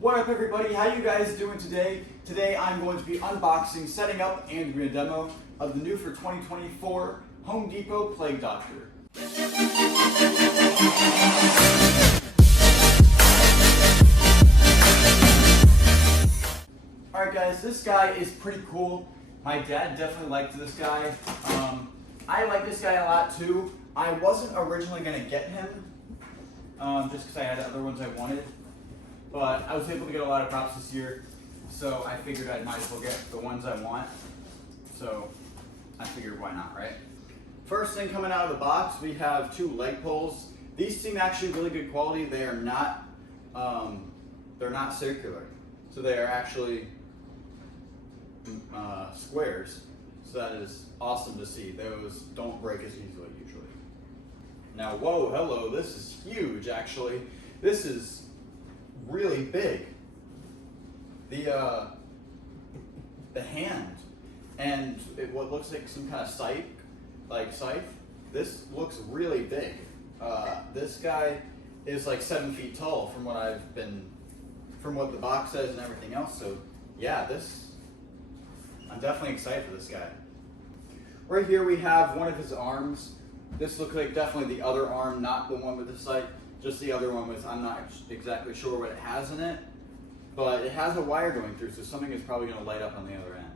What up everybody, how you guys doing today? Today I'm going to be unboxing, setting up, and doing a demo of the new for 2024 Home Depot Plague Doctor. Alright guys, this guy is pretty cool. My dad definitely liked this guy. I like this guy a lot too. I wasn't originally going to get him, just because I had other ones I wanted. But I was able to get a lot of props this year, so I figured I might as well get the ones I want. So I figured why not, right? First thing coming out of the box, we have two leg poles. These seem actually really good quality. They are not, they're not circular, so they are actually squares. So that is awesome to see. Those don't break as easily usually. Now, whoa, hello, this is huge actually. This is really big. The hand and what looks like some kind of scythe, this looks really big. This guy is like 7 feet tall from what the box says and everything else. So yeah, I'm definitely excited for this guy. Right here we have one of his arms. This looks like definitely the other arm, not the one with the scythe. Just the other one with, I'm not exactly sure what it has in it, but it has a wire going through, so something is probably going to light up on the other end.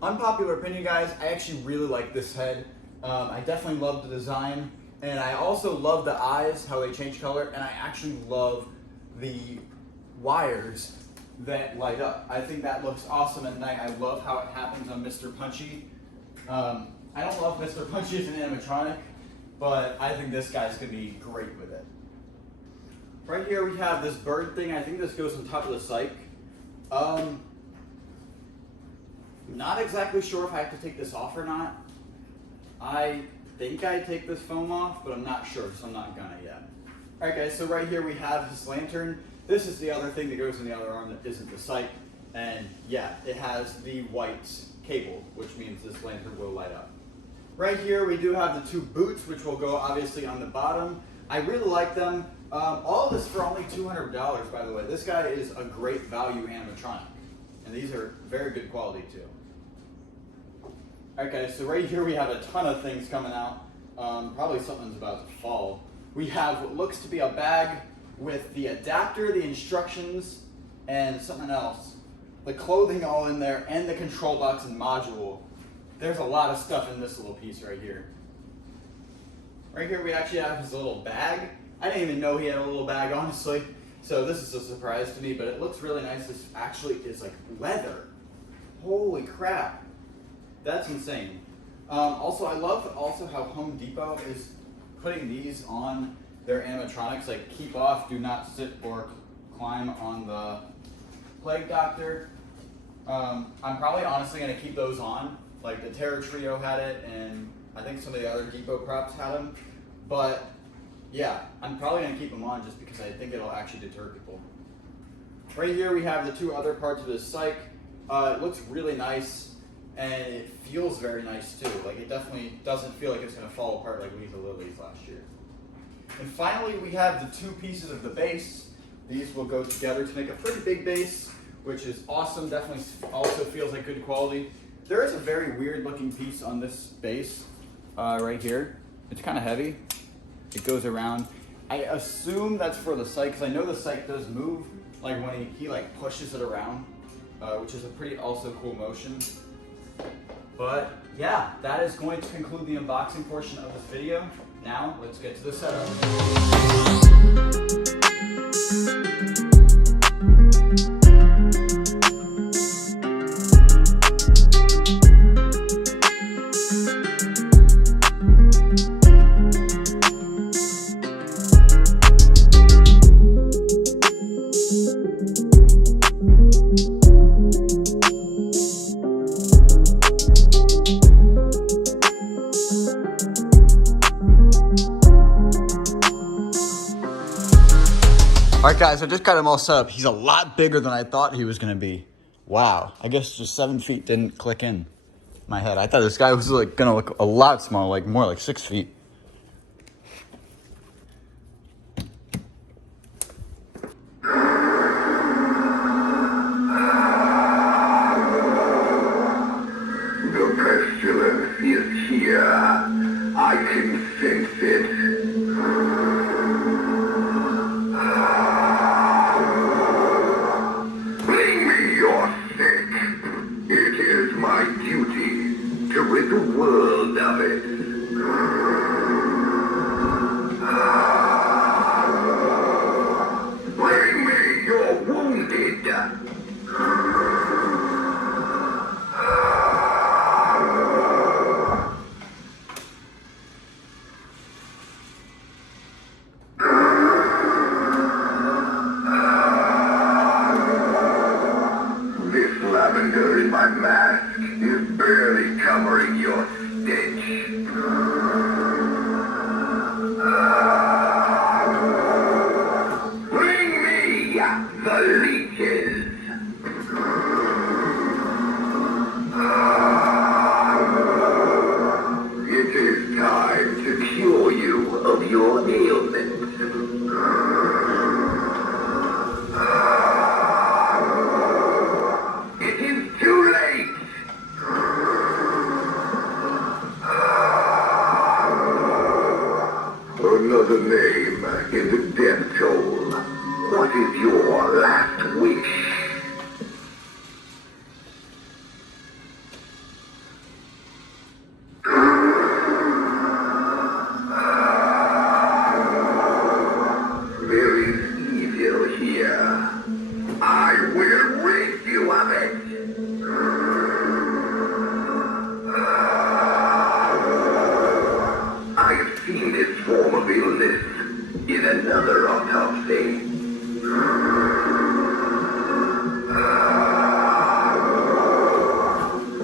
Unpopular opinion, guys, I actually really like this head. I definitely love the design, and I also love the eyes, how they change color, and I actually love the wires that light up. I think that looks awesome at night. I love how it happens on Mr. Punchy. I don't love Mr. Punchy as an animatronic, but I think this guy's going to be great with it. Right here we have this bird thing. I think this goes on top of the cyc. Not exactly sure if I have to take this off or not. I think I take this foam off, but I'm not sure, so I'm not gonna yet. Alright guys, so right here we have this lantern. This is the other thing that goes in the other arm that isn't the cyc. And yeah, it has the white cable, which means this lantern will light up. Right here we do have the two boots, which will go obviously on the bottom. I really like them. All of this for only $200, by the way. This guy is a great value animatronic, and these are very good quality too. Alright guys, so right here we have a ton of things coming out. Probably something's about to fall. We have what looks to be a bag with the adapter, the instructions, and something else. The clothing all in there, and the control box and module. There's a lot of stuff in this little piece right here. Right here we actually have his little bag. I didn't even know he had a little bag, honestly. So this is a surprise to me, but it looks really nice. This actually is like leather. Holy crap. That's insane. Also, I love how Home Depot is putting these on their animatronics, like keep off, do not sit or climb on the Plague Doctor. I'm probably honestly gonna keep those on. Like the Terror Trio had it, and I think some of the other Depot props had them. But yeah, I'm probably gonna keep them on just because I think it'll actually deter people. Right here we have the two other parts of this cyc. It looks really nice, and it feels very nice too. Like it definitely doesn't feel like it's gonna fall apart like Lethal Lilies last year. And finally we have the two pieces of the base. These will go together to make a pretty big base, which is awesome. Definitely also feels like good quality. There is a very weird looking piece on this base right here. It's kind of heavy. It goes around. I assume that's for the cyc, because I know the cyc does move, like when he like pushes it around, which is a pretty also cool motion. But yeah, that is going to conclude the unboxing portion of this video. Now let's get to the setup. Alright guys, I just got him all set up. He's a lot bigger than I thought he was going to be. Wow, I guess just 7 feet didn't click in my head. I thought this guy was like going to look a lot smaller, like more like 6 feet. service. Bring me your wounded. This lavender in my mask is barely covering your stench. Bring me the leeches. It is time to cure you of your ailments. It is too late. Another name in the death toll. What is your last wish? There is evil here. I will rid you of it. I have seen this form of illness in another autopsy.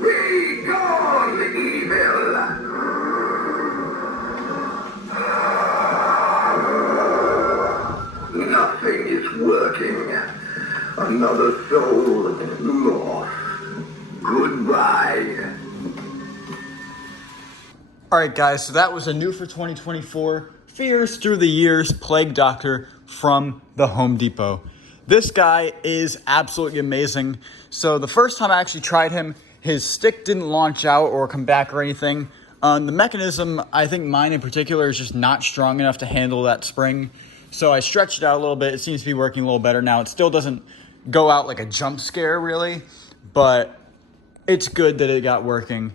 Be gone, evil! Nothing is working. Another soul lost. Goodbye. All right, guys, so that was a new for 2024 Fears Through the Years Plague Doctor from the Home Depot. This guy is absolutely amazing. So the first time I actually tried him, his stick didn't launch out or come back or anything. The mechanism, I think mine in particular, is just not strong enough to handle that spring. So I stretched it out a little bit. It seems to be working a little better now. It still doesn't go out like a jump scare, really, but it's good that it got working.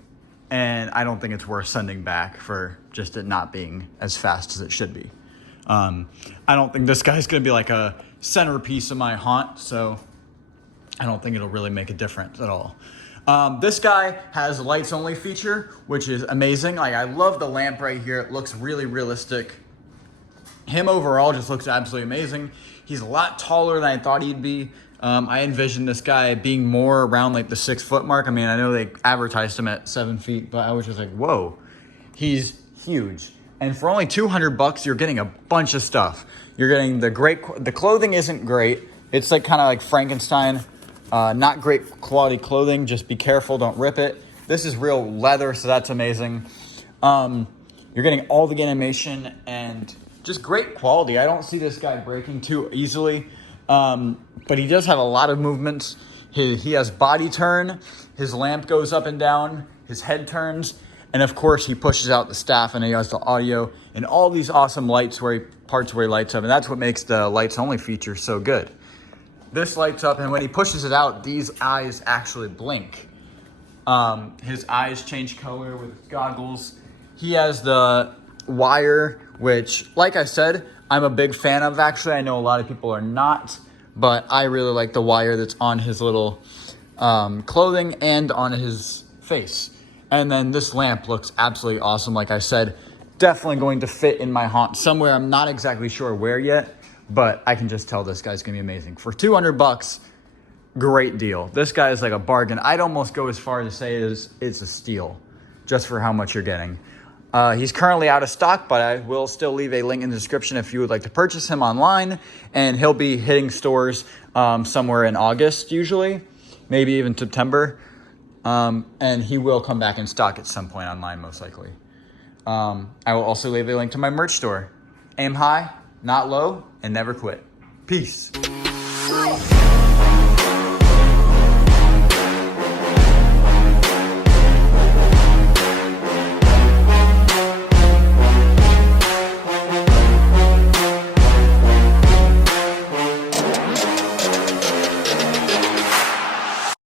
And I don't think it's worth sending back for just it not being as fast as it should be. I don't think this guy's going to be like a centerpiece of my haunt, so I don't think it'll really make a difference at all. This guy has a lights only feature, which is amazing. Like, I love the lamp right here. It looks really realistic. Him overall just looks absolutely amazing. He's a lot taller than I thought he'd be. I envisioned this guy being more around like the 6 foot mark. I mean, I know they advertised him at 7 feet, but I was just like, whoa, he's huge. And for only $200, you're getting a bunch of stuff. You're getting the clothing isn't great. It's like kind of like Frankenstein, not great quality clothing. Just be careful, don't rip it. This is real leather, so that's amazing. You're getting all the animation and just great quality. I don't see this guy breaking too easily. But he does have a lot of movements. He has body turn, his lamp goes up and down, his head turns, and of course he pushes out the staff and he has the audio and all these awesome parts where he lights up, and that's what makes the lights only feature so good. This lights up, and when he pushes it out, these eyes actually blink. His eyes change color with his goggles. He has the wire, which, like I said, I'm a big fan of. Actually, I know a lot of people are not, but I really like the wire that's on his little clothing and on his face. And then this lamp looks absolutely awesome. Like I said, definitely going to fit in my haunt somewhere. I'm not exactly sure where yet, but I can just tell this guy's gonna be amazing. For $200, great deal. This guy is like a bargain. I'd almost go as far as to say it's a steal just for how much you're getting. He's currently out of stock, but I will still leave a link in the description if you would like to purchase him online. And he'll be hitting stores somewhere in August usually, maybe even September. And he will come back in stock at some point online, most likely. I will also leave a link to my merch store. Aim high, not low, and never quit. Peace.